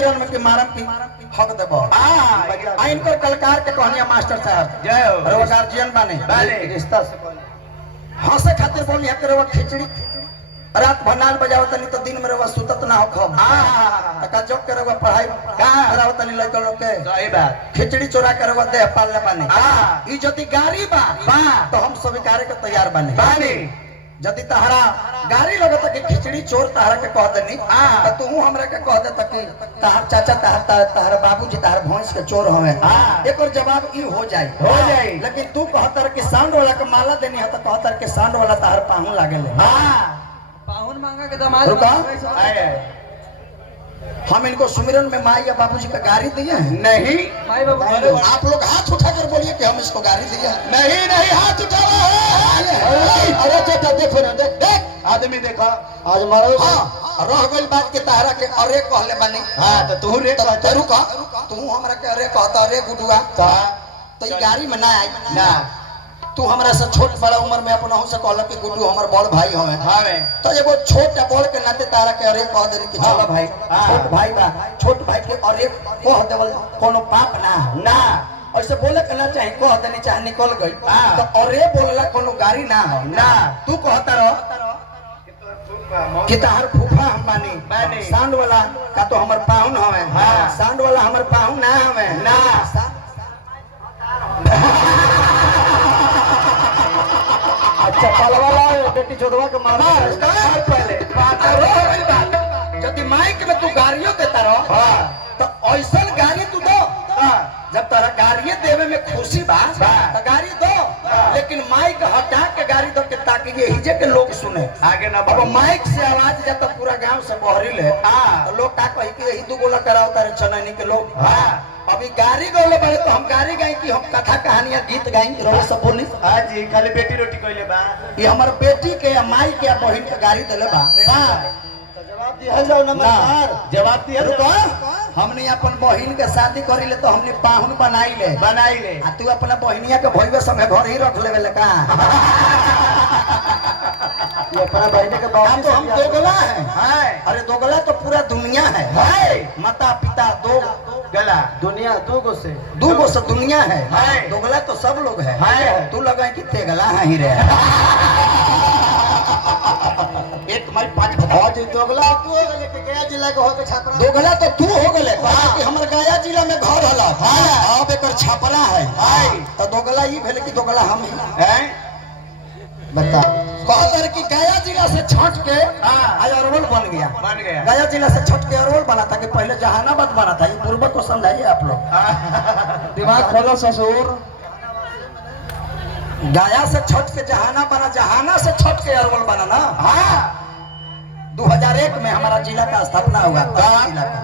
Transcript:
के मारम की हक देबो इनकर कलकार के कहनिया मास्टर साहब जय हो और गार्जियन बाने रिश्ता से हंसे खातिर बोलिया करे खिचड़ी रात भर नाल बजावत नहीं तो दिन में रवा सुतत ना हो खब तका जब करे पढ़ाई करावत नहीं लइका लोग के सही बात खिचड़ी चोरा करे देह पालने बाने ई जदी गाड़ी बा तो हम स्वीकार के तैयार बाने जदि तहरा गाड़ी लगत कि खिचड़ी चोर तहरा के कह देनी तो तू हमरा के कह दे कि तहर चाचा तहर बाबूजी तहर भैंस के चोर हवे एक और जवाब ई हो जाई लेकिन तू कहतर कि सांड वाला के माला देनी है तो कहतर कि सांड वाला तहर पाहुन लागेले पाहुन मांगा के दामाद हम इनको सुमिरन में माँ या बाबूजी का गाड़ी दिए हैं नहीं माई बाबू आप लोग हाथ उठाकर बोलिए कि हम इसको गाड़ी दिए नहीं हाथ उठावा है अरे चाचा देखो ना देख आदमी देखा आज मारो रह गई बात के तहरा के अरे कहले बानी हां तो तू रे तो रुका तू हमरा के अरे कहता अरे गुडुआ तो ई गाड़ी में ना आई ना तू हमरा से छोट बड़ा उम्र में अपना हो से कहल कि गुड्डू हमर बड़ भाई हवे हां तो एगो छोट बड़ के नाते तारा के अरे कह दे कि चलो भाई छोट भाई बा छोट भाई के अरे कह देवल कोनो पाप ना ऐसे बोले के ना चाहे कह देनी चाहे निकल गई तो अरे बोलला कोनो गाड़ी ना हो ना तू कहता रह कि तार फूफा हम बानी सांड वाला का तो हमर पाहुन हवे सांड वाला हमर पाहुन ना हवे ना अच्छा पलवाला बेटी जोड़वा के मार पहले यदि माइक में तू गाड़ियों देता रहो तो ऐसा गाड़ी तू दो जब तारा गाड़ी देवे में खुशी बा तो गाड़ी दो लेकिन माइक हटा के गाड़ी दो के ताकि ये हिजे के लोग सुने आगे ना अब माइक से आवाज जाता पूरा गांव से बहरी ले तो लोग का कही कि यही दू गोला कराओ तारे चनैनी के लोग अभी गाड़ी गौले बड़े तो हम गाड़ी गाई कि हम कथा कहानियां गीत गाई रोज सब बोली हां जी खाली बेटी रोटी कहले बा ये हमर बेटी के या माई के या बहन के गाड़ी देले बा तो जवाब दिया जाओ नमस्कार जवाब दिया रुको हमने अपन बहन के शादी करी ले तो हमने पाहुन बनाई ले आ तू अपना बहनिया के भइबे संगे घर ही रख लेवे ले का ये अपना बहन के बाप तो हम दोगला है अरे दोगला तो पूरा दुनिया है माता पिता दो गला दुनिया दो गो से दुनिया है दोगला तो सब लोग है तू लगा कि तेगला है ही रे एक माई पांच बताओ जी दोगला तू हो गले के गया जिला के हो के छापरा दोगला तो तू हो गले कि हमर गया जिला में घर हला अब एकर छापरा है तो दोगला ई भेले कि दोगला हम हैं बता कहतर कि गया जिला से छट के आज अरवल बन गया गया जिला से छट के अरवल बना था कि पहले जहानाबाद बना था ये पूर्वक को समझाइए आप लोग दिमाग खोलो ससुर गया से छट के जहाना से छट के अरवल बना ना 2001 में हमारा जिला का स्थापना हुआ था जिला का